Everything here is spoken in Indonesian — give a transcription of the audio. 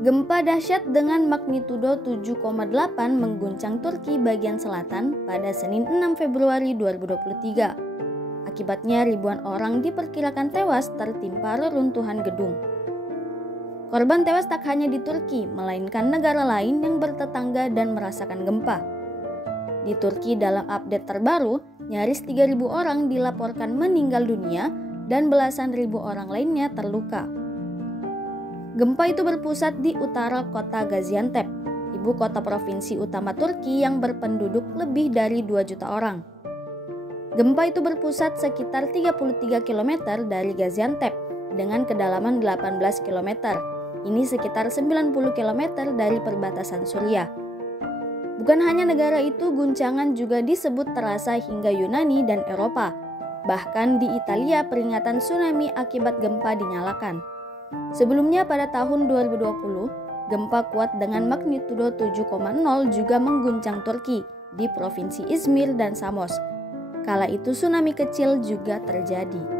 Gempa dahsyat dengan magnitudo 7,8 mengguncang Turki bagian selatan pada Senin 6 Februari 2023. Akibatnya ribuan orang diperkirakan tewas tertimpa reruntuhan gedung. Korban tewas tak hanya di Turki, melainkan negara lain yang bertetangga dan merasakan gempa. Di Turki dalam update terbaru, nyaris 3.000 orang dilaporkan meninggal dunia dan belasan ribu orang lainnya terluka. Gempa itu berpusat di utara kota Gaziantep, ibu kota provinsi utama Turki yang berpenduduk lebih dari 2 juta orang. Gempa itu berpusat sekitar 33 km dari Gaziantep dengan kedalaman 18 km. Ini sekitar 90 km dari perbatasan Suriah. Bukan hanya negara itu, guncangan juga disebut terasa hingga Yunani dan Eropa. Bahkan di Italia peringatan tsunami akibat gempa dinyalakan. Sebelumnya pada tahun 2020, gempa kuat dengan magnitudo 7,0 juga mengguncang Turki di provinsi Izmir dan Samos. Kala itu tsunami kecil juga terjadi.